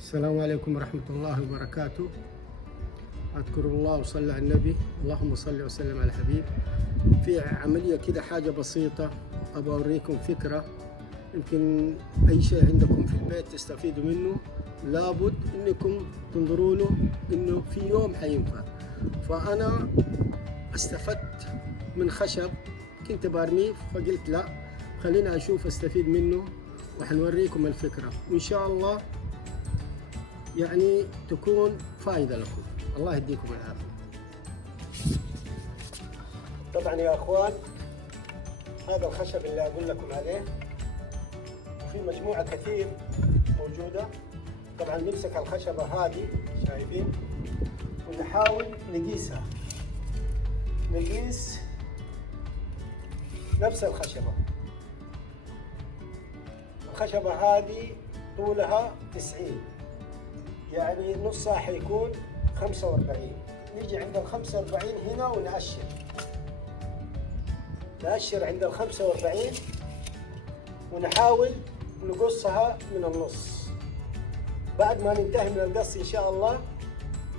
السلام عليكم ورحمة الله وبركاته. أذكر الله وصلى على النبي، اللهم صل وسلم على الحبيب. في عملية كده حاجة بسيطة أبغى أوريكم فكرة، يمكن أي شيء عندكم في البيت تستفيدوا منه، لابد إنكم تنظروا له إنه في يوم حينفع. فأنا استفدت من خشب كنت برميه، فقلت لا خلينا أشوف أستفيد منه وحنوريكم الفكرة، وإن شاء الله يعني تكون فائدة لكم. الله يديكم العافية. طبعا يا أخوان، هذا الخشب اللي أقول لكم عليه، وفي مجموعة كثير موجودة. طبعا نمسك الخشبة هذه شايفين ونحاول نقيسها، نقيس نفس الخشبة. الخشبة هذه طولها 90، يعني نصها حيكون 45. نيجي عند ال 45 هنا ونأشر عند ال 45 ونحاول نقصها من النص. بعد ما ننتهي من القص إن شاء الله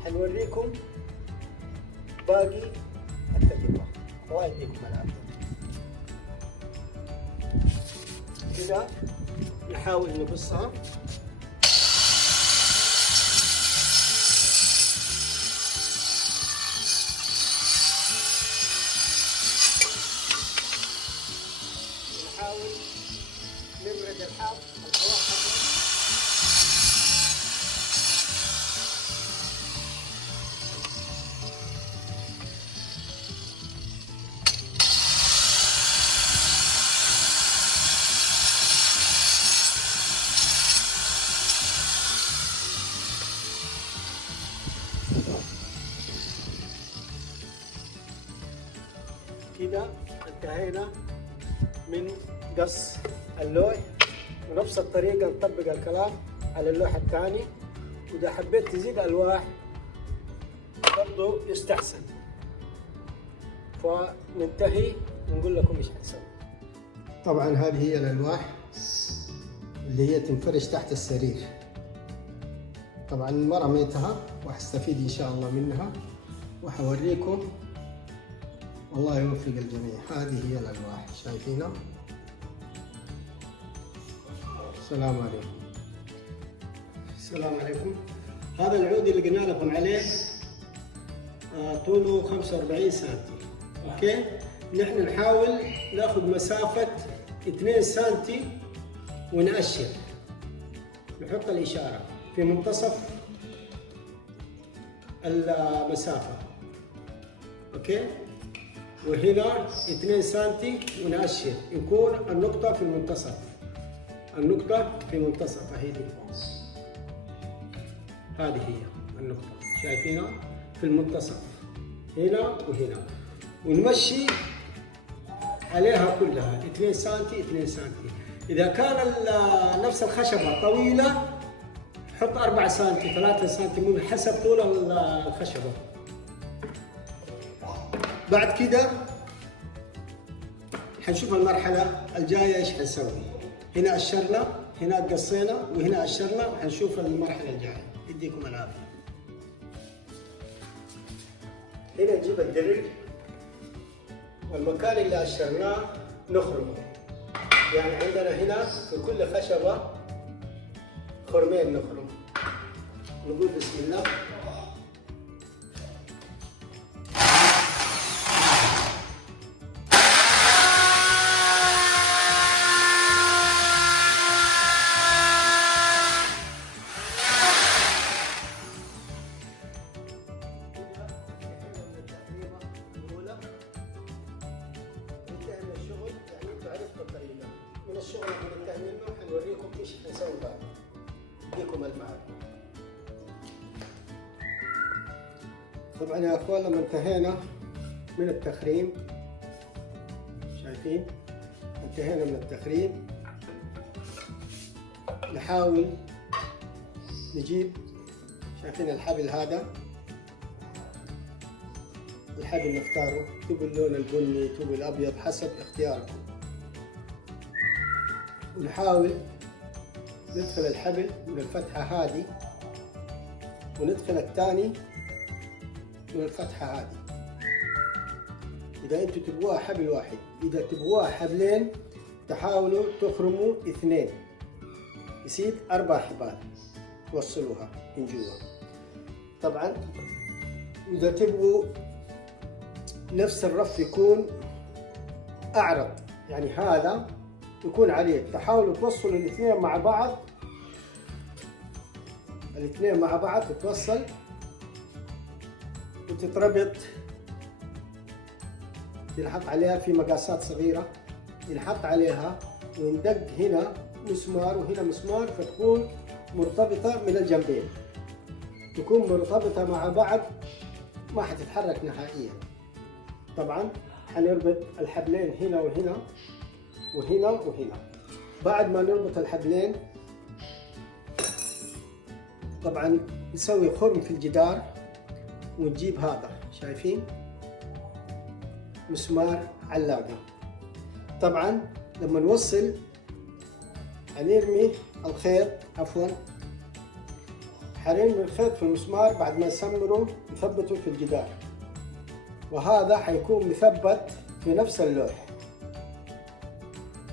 حنوريكم باقي التجربة. الله يديكم العافية. كده نحاول نقصها. نحاول نبرد الهواء كده انتهينا من قص اللوح، ونفس الطريقة نطبق الكلام على اللوح الثاني. وإذا حبيت تزيد ألواح برضو يستحسن. فننتهي ونقول لكم ايش حنسوي. طبعا هذه هي الألواح اللي هي تنفرش تحت السرير. طبعا ما رميتها وحستفيد إن شاء الله منها وحوريكم. والله يوفق الجميع. هذه هي الألواح شايفينها. السلام عليكم. السلام عليكم. هذا العود اللي قلنا لكم عليه طوله 45 سنتي. اوكي، نحن نحاول ناخذ مسافة 2 سنتي ونأشر، نحط الإشارة في منتصف المسافة. اوكي، وهنا 2 سنتي ونأشر، يكون النقطة في المنتصف. النقطة في منتصف هذه هي النقطة، شايفينها في المنتصف هنا وهنا، ونمشي عليها كلها 2 سنتي 2 سنتي. إذا كان نفس الخشبة طويلة حط 4 سنتي 3 سنتي من حسب طول الخشبة. بعد كده حنشوف المرحلة الجاية ايش حنسوي. هنا أشرنا، هنا قصينا، وهنا أشرنا، وحنشوف المرحلة الجاية. يديكم العافية. هنا نجيب الدرج والمكان اللي أشرناه نخرمه. يعني عندنا هنا في كل خشبة خرمين نخرم. نقول بسم الله. الشغل اللي بننتهي منه حنوريكم ايش حنسوي بعد. يديكم الف عافيه. طبعا يا اخوان لما انتهينا من التخريم، شايفين انتهينا من التخريم، نحاول نجيب، شايفين الحبل هذا، الحبل نختاره، تبوا اللون البني تبوا الابيض حسب اختياركم. ونحاول ندخل الحبل من الفتحة هذه وندخل الثاني من الفتحة هذه. إذا أنتوا تبغوها حبل واحد، إذا تبغوها حبلين تحاولوا تخرموا 2، يصير 4 حبال توصلوها من جوا. طبعا إذا تبغوا نفس الرف يكون أعرض، يعني هذا يكون عليه، تحاولوا توصلوا الاثنين مع بعض، الاثنين مع بعض تتوصل وتتربط، ينحط عليها في مقاسات صغيرة، ينحط عليها ويندق هنا مسمار وهنا مسمار، فتكون مرتبطة من الجنبين، تكون مرتبطة مع بعض ما حتتحرك نهائيا. طبعا حنربط الحبلين هنا وهنا وهنا وهنا. بعد ما نربط الحبلين طبعا نسوي خرم في الجدار ونجيب هذا، شايفين مسمار علاقة. طبعا لما نوصل حنرمي الخيط، حنرمي الخيط في المسمار بعد ما نسمره نثبته في الجدار، وهذا حيكون مثبت في نفس اللوح.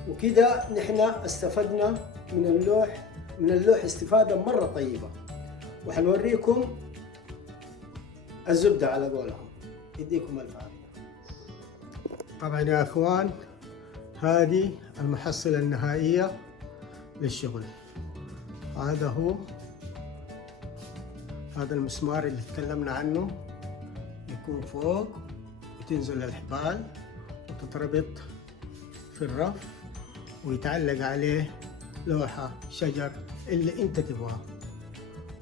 وكده نحن استفدنا من اللوح استفادة مرة طيبة، وحنوريكم الزبدة على قولهم. يديكم الف عافية. طبعا يا اخوان هذه المحصلة النهائية للشغل. هذا هو، هذا المسمار اللي تكلمنا عنه، يكون فوق وتنزل الحبال وتتربط في الرف ويتعلق عليه لوحة شجر اللي انت تبغاه.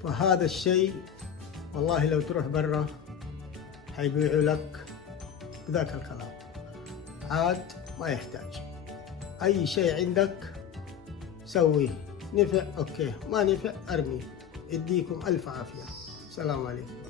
فهذا الشيء والله لو تروح برا حيبيعوا لك بذاك الكلام، عاد ما يحتاج. اي شيء عندك سويه، نفع اوكي، ما نفع ارميه. يديكم الف عافية. السلام عليكم.